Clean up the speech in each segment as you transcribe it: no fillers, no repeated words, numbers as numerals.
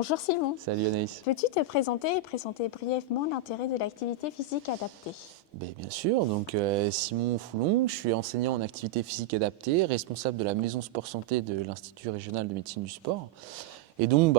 Bonjour Simon. Salut Anaïs. Peux-tu te présenter et présenter brièvement l'intérêt de l'activité physique adaptée? Bien sûr, donc Simon Foulon, je suis enseignant en activité physique adaptée, responsable de la maison sport santé de l'Institut régional de médecine du sport. Et donc,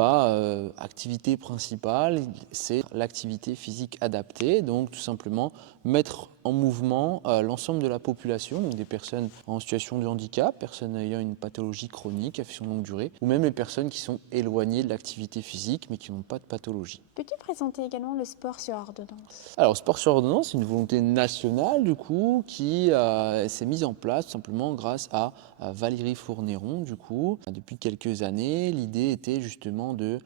activité principale, c'est l'activité physique adaptée, donc tout simplement mettre en mouvement l'ensemble de la population, donc des personnes en situation de handicap, personnes ayant une pathologie chronique, affection de longue durée, ou même les personnes qui sont éloignées de l'activité physique mais qui n'ont pas de pathologie. Peux-tu présenter également le sport sur ordonnance? Alors, sport sur ordonnance, c'est une volonté nationale du coup qui s'est mise en place tout simplement grâce à Valérie Fournéron du coup. Depuis quelques années, l'idée était justement de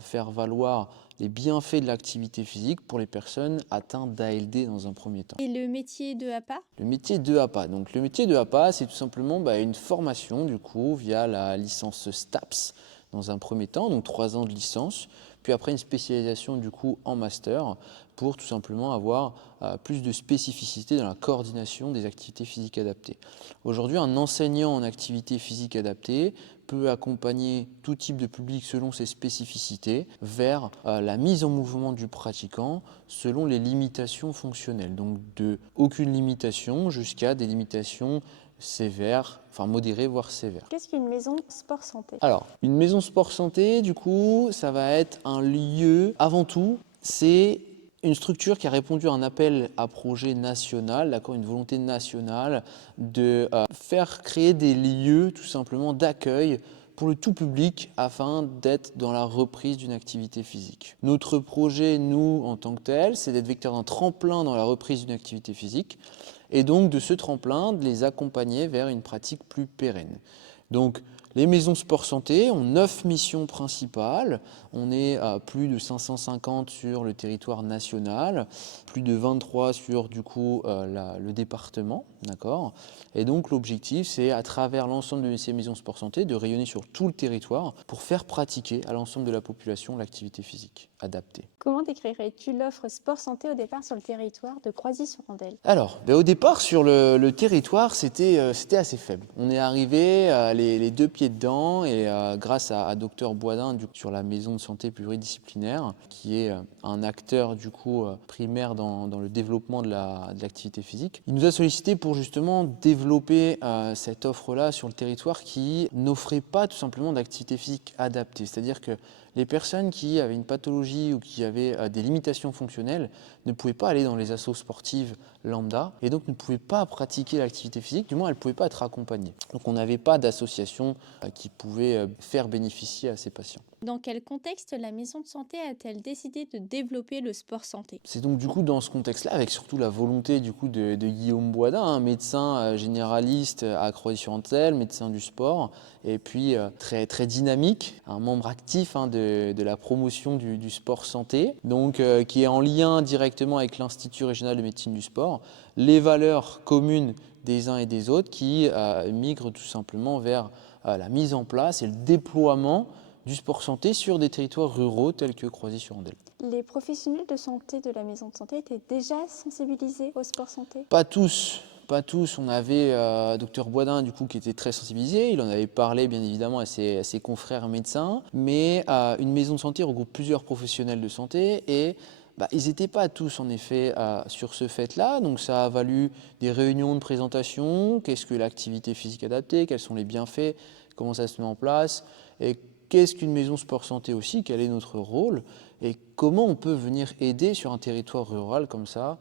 faire valoir les bienfaits de l'activité physique pour les personnes atteintes d'ALD dans un premier temps. Et le métier de APA? Le métier de APA. Donc, le métier de APA, c'est tout simplement une formation du coup via la licence STAPS dans un premier temps, donc 3 ans de licence, puis après une spécialisation du coup en master pour tout simplement avoir plus de spécificité dans la coordination des activités physiques adaptées. Aujourd'hui, un enseignant en activité physique adaptée peut accompagner tout type de public selon ses spécificités vers la mise en mouvement du pratiquant selon les limitations fonctionnelles. Donc de aucune limitation jusqu'à des limitations sévères, enfin modérées voire sévères. Qu'est-ce qu'une maison sport santé? Alors, une maison sport santé, du coup, ça va être un lieu, avant tout, c'est une structure qui a répondu à un appel à projet national, d'accord, une volonté nationale de faire créer des lieux tout simplement d'accueil pour le tout public afin d'être dans la reprise d'une activité physique. Notre projet, nous, en tant que tel, c'est d'être vecteur d'un tremplin dans la reprise d'une activité physique et donc de ce tremplin, de les accompagner vers une pratique plus pérenne. Donc, les maisons sport santé ont 9 missions principales. On est à plus de 550 sur le territoire national, plus de 23 sur du coup le département, d'accord. Et donc l'objectif, c'est à travers l'ensemble de ces maisons sport santé de rayonner sur tout le territoire pour faire pratiquer à l'ensemble de la population l'activité physique adaptée. Comment décrirais-tu l'offre sport santé au départ sur le territoire de Croisy-sur-Andelle? Alors, au départ, sur le territoire, c'était assez faible. On est arrivé les deux pieds dedans et grâce à Dr Boisdin sur la maison de santé pluridisciplinaire, qui est un acteur du coup primaire dans le développement de l'activité physique, il nous a sollicité pour justement développer cette offre-là sur le territoire qui n'offrait pas tout simplement d'activité physique adaptée. C'est-à-dire que les personnes qui avaient une pathologie ou qui avaient des limitations fonctionnelles ne pouvaient pas aller dans les assos sportives lambda et donc ne pouvaient pas pratiquer l'activité physique, du moins elles ne pouvaient pas être accompagnées. Donc on n'avait pas d'association qui pouvait faire bénéficier à ces patients. Dans quel contexte la maison de santé a-t-elle décidé de développer le sport santé? C'est donc du coup dans ce contexte-là, avec surtout la volonté du coup de Guillaume Boisdin, un médecin généraliste à Croisy-sur-Andelle, médecin du sport, et puis très, très dynamique, un membre actif de la promotion du sport santé, donc qui est en lien directement avec l'Institut régional de médecine du sport, les valeurs communes des uns et des autres qui migrent tout simplement vers la mise en place et le déploiement du sport santé sur des territoires ruraux tels que Croisy-sur-Andelle. Les professionnels de santé de la maison de santé étaient déjà sensibilisés au sport santé? Pas tous. Pas tous. On avait Dr Boisdin du coup qui était très sensibilisé. Il en avait parlé bien évidemment à ses confrères médecins. Mais une maison de santé regroupe plusieurs professionnels de santé et ils n'étaient pas tous en effet sur ce fait-là. Donc ça a valu des réunions de présentation. Qu'est-ce que l'activité physique adaptée? Quels sont les bienfaits? Comment ça se met en place? Et qu'est-ce qu'une maison sport santé aussi? Quel est notre rôle? Et comment on peut venir aider sur un territoire rural comme ça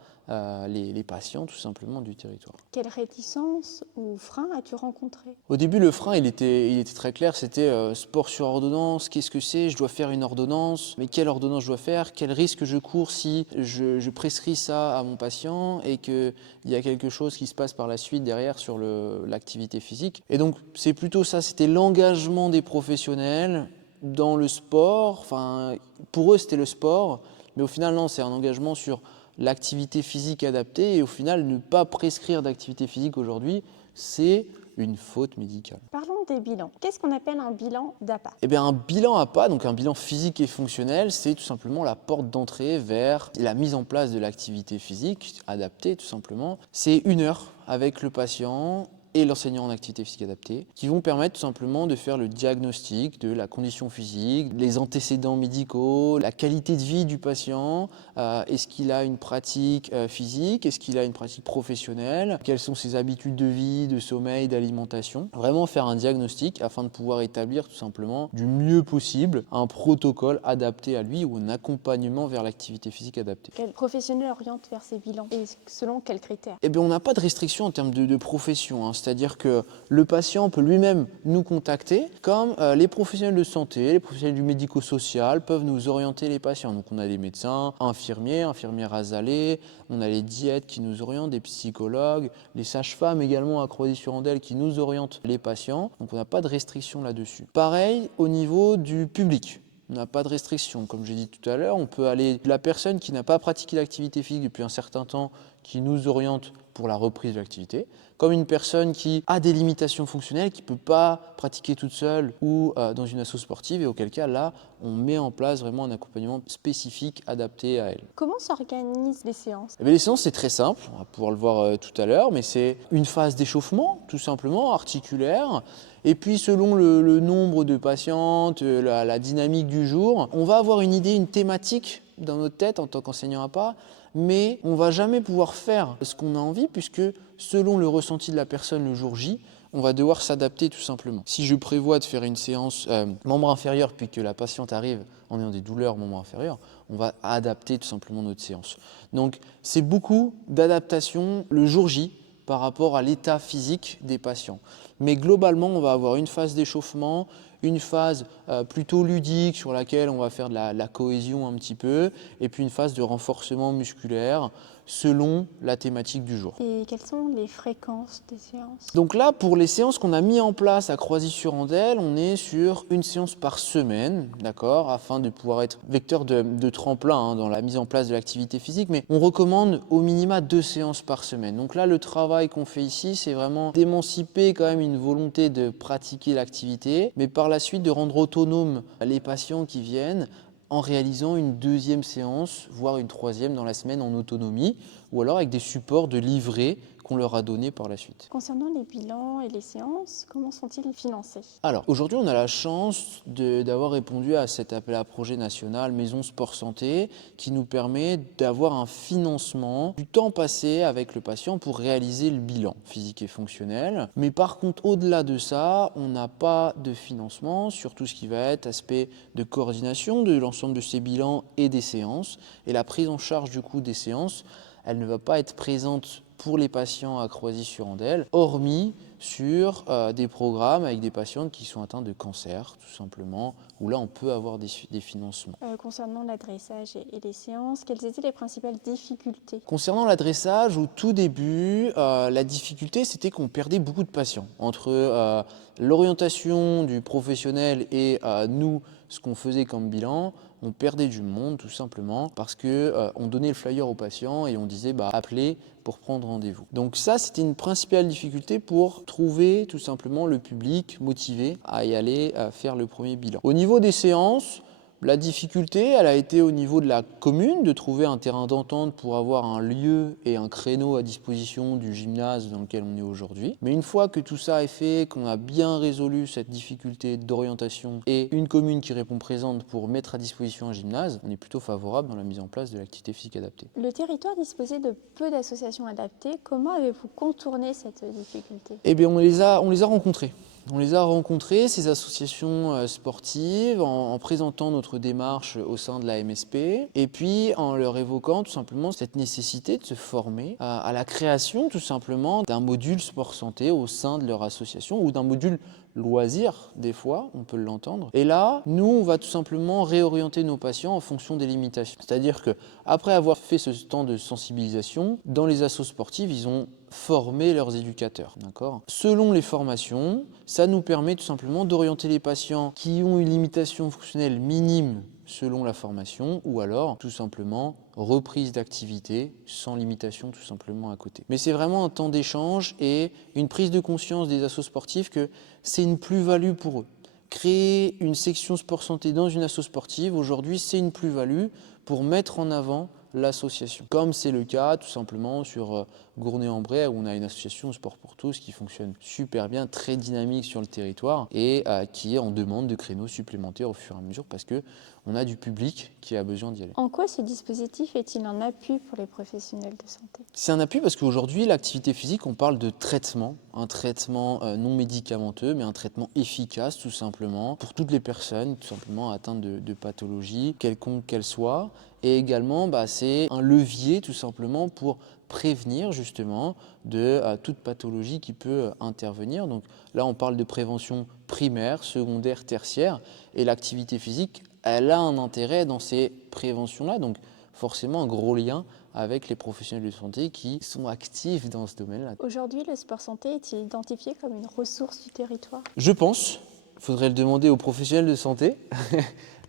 les patients tout simplement du territoire. Quelle réticence ou frein as-tu rencontré? Au début, le frein, il était très clair, c'était sport sur ordonnance, qu'est-ce que c'est? Je dois faire une ordonnance, mais quelle ordonnance je dois faire? Quel risque je cours si je prescris ça à mon patient et qu'il y a quelque chose qui se passe par la suite derrière sur l'activité physique? Et donc, c'est plutôt ça, c'était l'engagement des professionnels dans le sport. Enfin, pour eux, c'était le sport, mais au final, non, c'est un engagement sur l'activité physique adaptée et au final, ne pas prescrire d'activité physique aujourd'hui, c'est une faute médicale. Parlons des bilans. Qu'est-ce qu'on appelle un bilan d'APA? Eh bien, un bilan APA, donc un bilan physique et fonctionnel, c'est tout simplement la porte d'entrée vers la mise en place de l'activité physique adaptée, tout simplement. C'est 1 heure avec le patient et l'enseignant en activité physique adaptée, qui vont permettre tout simplement de faire le diagnostic de la condition physique, les antécédents médicaux, la qualité de vie du patient, est-ce qu'il a une pratique physique, est-ce qu'il a une pratique professionnelle, quelles sont ses habitudes de vie, de sommeil, d'alimentation. Vraiment faire un diagnostic afin de pouvoir établir tout simplement du mieux possible un protocole adapté à lui ou un accompagnement vers l'activité physique adaptée. Quel professionnel oriente vers ces bilans et selon quels critères? Eh bien, on n'a pas de restriction en termes de profession, hein. C'est-à-dire que le patient peut lui-même nous contacter, comme les professionnels de santé, les professionnels du médico-social peuvent nous orienter les patients. Donc on a des médecins, infirmières azalées, on a les diètes qui nous orientent, des psychologues, les sages-femmes également à Croisy-sur-Andelle qui nous orientent les patients. Donc on n'a pas de restriction là-dessus. Pareil au niveau du public. On n'a pas de restriction. Comme j'ai dit tout à l'heure, on peut aller la personne qui n'a pas pratiqué l'activité physique depuis un certain temps, qui nous oriente pour la reprise de l'activité, comme une personne qui a des limitations fonctionnelles, qui ne peut pas pratiquer toute seule ou dans une asso sportive, et auquel cas, là, on met en place vraiment un accompagnement spécifique adapté à elle. Comment s'organisent les séances? Eh bien, les séances, c'est très simple, on va pouvoir le voir tout à l'heure, mais c'est une phase d'échauffement, tout simplement, articulaire. Et puis, selon le nombre de patientes, la dynamique du jour, on va avoir une idée, une thématique dans notre tête en tant qu'enseignant APA, mais on ne va jamais pouvoir faire ce qu'on a envie, puisque selon le ressenti de la personne le jour J, on va devoir s'adapter tout simplement. Si je prévois de faire une séance membre inférieur, puis que la patiente arrive en ayant des douleurs membre inférieur, on va adapter tout simplement notre séance. Donc c'est beaucoup d'adaptation le jour J par rapport à l'état physique des patients. Mais globalement, on va avoir une phase d'échauffement, une phase plutôt ludique sur laquelle on va faire de la cohésion un petit peu, et puis une phase de renforcement musculaire selon la thématique du jour. Et quelles sont les fréquences des séances? Donc là, pour les séances qu'on a mis en place à Croisy-sur-Andelle, on est sur une séance par semaine, d'accord, afin de pouvoir être vecteur de tremplin dans la mise en place de l'activité physique, mais on recommande au minima 2 séances par semaine. Donc là, le travail qu'on fait ici, c'est vraiment d'émanciper quand même une volonté de pratiquer l'activité, mais par la suite de rendre autonomes les patients qui viennent en réalisant une 2e séance, voire une 3e dans la semaine en autonomie, ou alors avec des supports de livret qu'on leur a donnés par la suite. Concernant les bilans et les séances, comment sont-ils financés? Alors, aujourd'hui, on a la chance d'avoir répondu à cet appel à projet national Maison Sport Santé qui nous permet d'avoir un financement du temps passé avec le patient pour réaliser le bilan physique et fonctionnel. Mais par contre, au-delà de ça, on n'a pas de financement sur tout ce qui va être aspect de coordination de l'ensemble de ces bilans et des séances. Et la prise en charge du coup des séances, elle ne va pas être présente pour les patients à Croisy-sur-Andelle, hormis sur des programmes avec des patientes qui sont atteints de cancer, tout simplement, où là on peut avoir des financements. Concernant l'adressage et les séances, quelles étaient les principales difficultés? Concernant l'adressage, au tout début, la difficulté c'était qu'on perdait beaucoup de patients. Entre l'orientation du professionnel et nous, ce qu'on faisait comme bilan, on perdait du monde tout simplement parce qu'on donnait le flyer aux patients et on disait appelez pour prendre rendez-vous. Donc ça, c'était une principale difficulté pour trouver tout simplement le public motivé à y aller faire le premier bilan. Au niveau des séances, la difficulté, elle a été au niveau de la commune, de trouver un terrain d'entente pour avoir un lieu et un créneau à disposition du gymnase dans lequel on est aujourd'hui. Mais une fois que tout ça est fait, qu'on a bien résolu cette difficulté d'orientation et une commune qui répond présente pour mettre à disposition un gymnase, on est plutôt favorable dans la mise en place de l'activité physique adaptée. Le territoire disposait de peu d'associations adaptées. Comment avez-vous contourné cette difficulté? Eh bien, on les a rencontrés. On les a rencontrés, ces associations sportives, en présentant notre démarche au sein de la MSP et puis en leur évoquant tout simplement cette nécessité de se former à la création tout simplement d'un module sport santé au sein de leur association ou d'un module loisir, des fois, on peut l'entendre. Et là, nous, on va tout simplement réorienter nos patients en fonction des limitations. C'est-à-dire qu'après avoir fait ce temps de sensibilisation, dans les assos sportives, ils ont formé leurs éducateurs. D'accord ? Selon les formations, ça nous permet tout simplement d'orienter les patients qui ont une limitation fonctionnelle minime selon la formation, ou alors tout simplement reprise d'activité sans limitation tout simplement à côté. Mais c'est vraiment un temps d'échange et une prise de conscience des assos sportifs que c'est une plus-value pour eux. Créer une section sport santé dans une asso sportive, aujourd'hui, c'est une plus-value pour mettre en avant l'association. Comme c'est le cas tout simplement sur Gournay-en-Bray où on a une association Sport pour tous qui fonctionne super bien, très dynamique sur le territoire et qui est en demande de créneaux supplémentaires au fur et à mesure parce que on a du public qui a besoin d'y aller. En quoi ce dispositif est-il un appui pour les professionnels de santé? C'est un appui parce qu'aujourd'hui, l'activité physique, on parle de traitement, un traitement non médicamenteux, mais un traitement efficace tout simplement pour toutes les personnes tout simplement atteintes de pathologies, quelconques qu'elles soient. Et également, c'est un levier tout simplement pour prévenir justement de toute pathologie qui peut intervenir. Donc là, on parle de prévention primaire, secondaire, tertiaire. Et l'activité physique, elle a un intérêt dans ces préventions-là. Donc forcément, un gros lien avec les professionnels de santé qui sont actifs dans ce domaine-là. Aujourd'hui, le sport santé est-il identifié comme une ressource du territoire? Je pense, il faudrait le demander aux professionnels de santé,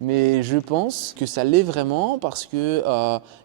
mais je pense que ça l'est vraiment parce qu'il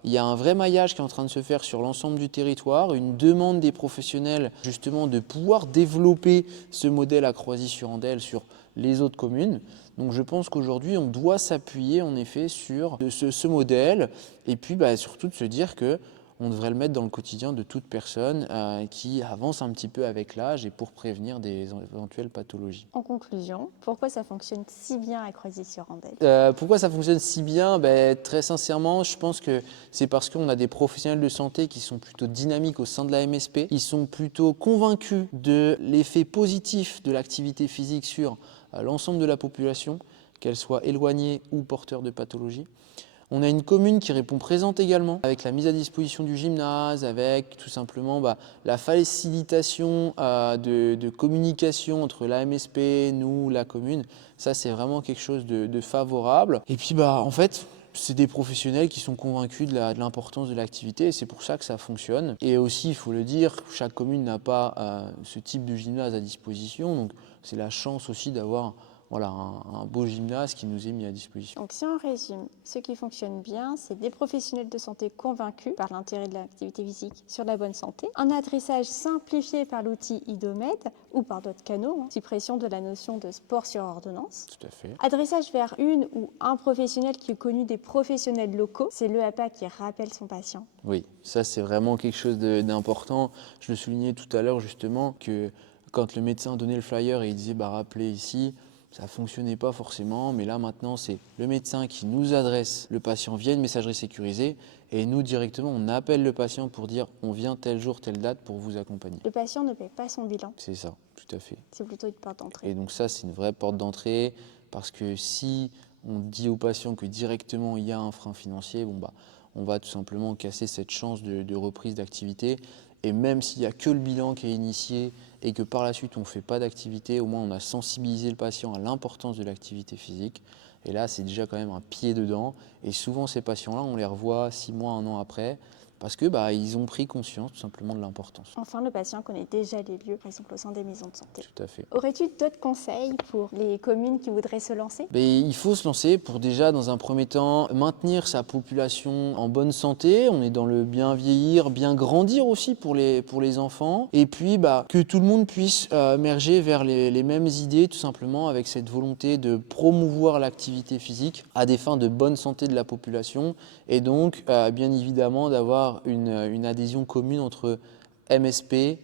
y a un vrai maillage qui est en train de se faire sur l'ensemble du territoire, une demande des professionnels justement de pouvoir développer ce modèle à Croisy-sur-Andelle sur les autres communes. Donc je pense qu'aujourd'hui, on doit s'appuyer en effet sur ce modèle et puis surtout de se dire que on devrait le mettre dans le quotidien de toute personne qui avance un petit peu avec l'âge et pour prévenir des éventuelles pathologies. En conclusion, pourquoi ça fonctionne si bien à Croisy-sur-Andelle? Pourquoi ça fonctionne si bien? Très sincèrement, je pense que c'est parce qu'on a des professionnels de santé qui sont plutôt dynamiques au sein de la MSP. Ils sont plutôt convaincus de l'effet positif de l'activité physique sur l'ensemble de la population, qu'elle soit éloignée ou porteur de pathologie. On a une commune qui répond présente également avec la mise à disposition du gymnase, avec tout simplement la facilitation de communication entre la MSP, nous, la commune. Ça, c'est vraiment quelque chose de favorable. Et puis, en fait, c'est des professionnels qui sont convaincus de l'importance de l'activité et c'est pour ça que ça fonctionne. Et aussi, il faut le dire, chaque commune n'a pas ce type de gymnase à disposition. Donc, c'est la chance aussi d'avoir un beau gymnase qui nous est mis à disposition. Donc si on résume, ce qui fonctionne bien, c'est des professionnels de santé convaincus par l'intérêt de l'activité physique sur la bonne santé, un adressage simplifié par l'outil IDOMED ou par d'autres canaux, suppression de la notion de sport sur ordonnance, Tout à fait. adressage vers une ou un professionnel qui est connu des professionnels locaux, c'est l'EAPA qui rappelle son patient. Oui, ça c'est vraiment quelque chose d'important. Je le soulignais tout à l'heure justement que quand le médecin donnait le flyer et il disait rappelez ici, ça ne fonctionnait pas forcément, mais là maintenant c'est le médecin qui nous adresse le patient via une messagerie sécurisée et nous directement on appelle le patient pour dire on vient tel jour, telle date pour vous accompagner. Le patient ne paie pas son bilan. C'est ça, tout à fait. C'est plutôt une porte d'entrée. Et donc ça c'est une vraie porte d'entrée parce que si on dit au patient que directement il y a un frein financier, on va tout simplement casser cette chance de reprise d'activité. Et même s'il n'y a que le bilan qui est initié et que par la suite on ne fait pas d'activité, au moins on a sensibilisé le patient à l'importance de l'activité physique. Et là, c'est déjà quand même un pied dedans. Et souvent, ces patients-là, on les revoit 6 mois, 1 an après, parce que ils ont pris conscience tout simplement de l'importance. Enfin, le patient connaît déjà les lieux, par exemple au sein des maisons de santé. Tout à fait. Aurais-tu d'autres conseils pour les communes qui voudraient se lancer? Il faut se lancer pour déjà, dans un premier temps, maintenir sa population en bonne santé. On est dans le bien vieillir, bien grandir aussi pour les enfants. Et puis, que tout le monde puisse merger vers les mêmes idées, tout simplement, avec cette volonté de promouvoir l'activité physique à des fins de bonne santé de la population. Et donc, bien évidemment, d'avoir une adhésion commune entre MSP,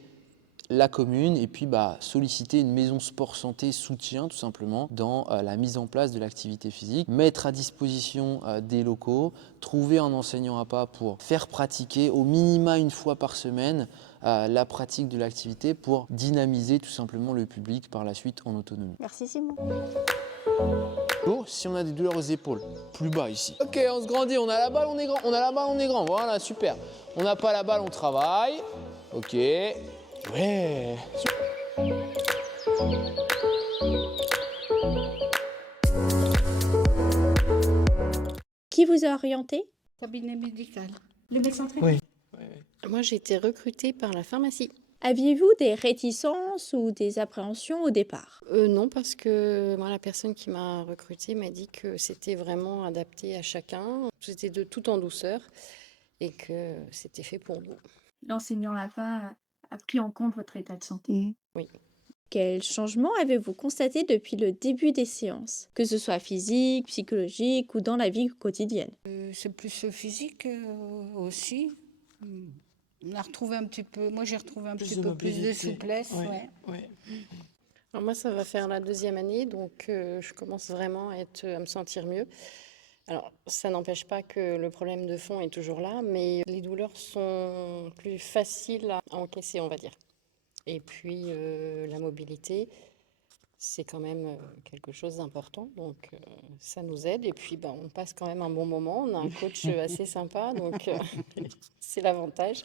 la commune et puis solliciter une maison sport santé soutien tout simplement dans la mise en place de l'activité physique, mettre à disposition des locaux, trouver un enseignant APA pour faire pratiquer au minima une fois par semaine la pratique de l'activité pour dynamiser tout simplement le public par la suite en autonomie. Merci Simon. Si on a des douleurs aux épaules, plus bas ici. Ok, on se grandit, on a la balle, on est grand, on a la balle, on est grand, voilà, super. On n'a pas la balle, on travaille. Ok. Ouais. Qui vous a orienté? Cabinet médical. Le médecin traitant. Oui. Moi, j'ai été recrutée par la pharmacie. Aviez-vous des réticences ou des appréhensions au départ? Non, parce que moi, la personne qui m'a recrutée m'a dit que c'était vraiment adapté à chacun. C'était de tout en douceur et que c'était fait pour nous. L'enseignant là-bas a pris en compte votre état de santé. Oui. Quels changements avez-vous constatés depuis le début des séances, que ce soit physique, psychologique ou dans la vie quotidienne? C'est plus physique aussi. On a retrouvé un petit peu, moi j'ai retrouvé un petit peu plus de souplesse. Ouais, ouais. Alors moi, ça va faire la 2e année, donc je commence vraiment à me sentir mieux. Alors, ça n'empêche pas que le problème de fond est toujours là, mais les douleurs sont plus faciles à encaisser, on va dire. Et puis, la mobilité, c'est quand même quelque chose d'important, donc ça nous aide. Et puis, on passe quand même un bon moment. On a un coach assez sympa, donc c'est l'avantage.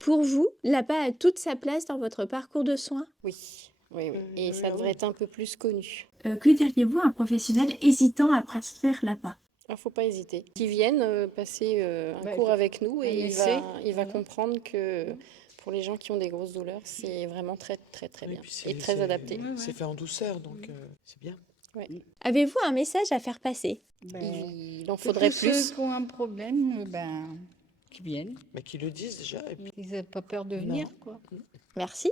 Pour vous, l'APA a toute sa place dans votre parcours de soins? Oui, oui, oui. Et ça devrait être un peu plus connu. Que diriez-vous à un professionnel hésitant à prescrire l'APA? Il ne faut pas hésiter. Qu'ils viennent passer un cours avec nous et il va comprendre que pour les gens qui ont des grosses douleurs, c'est vraiment très, très, très Et bien puis et très adapté. C'est fait en douceur, donc c'est bien. Avez-vous un message à faire passer? Il en Que faudrait tous plus. ceux qui ont un problème, qui viennent. Mais qu'ils le disent déjà. Et puis... Ils n'aient pas peur de venir, quoi. Merci.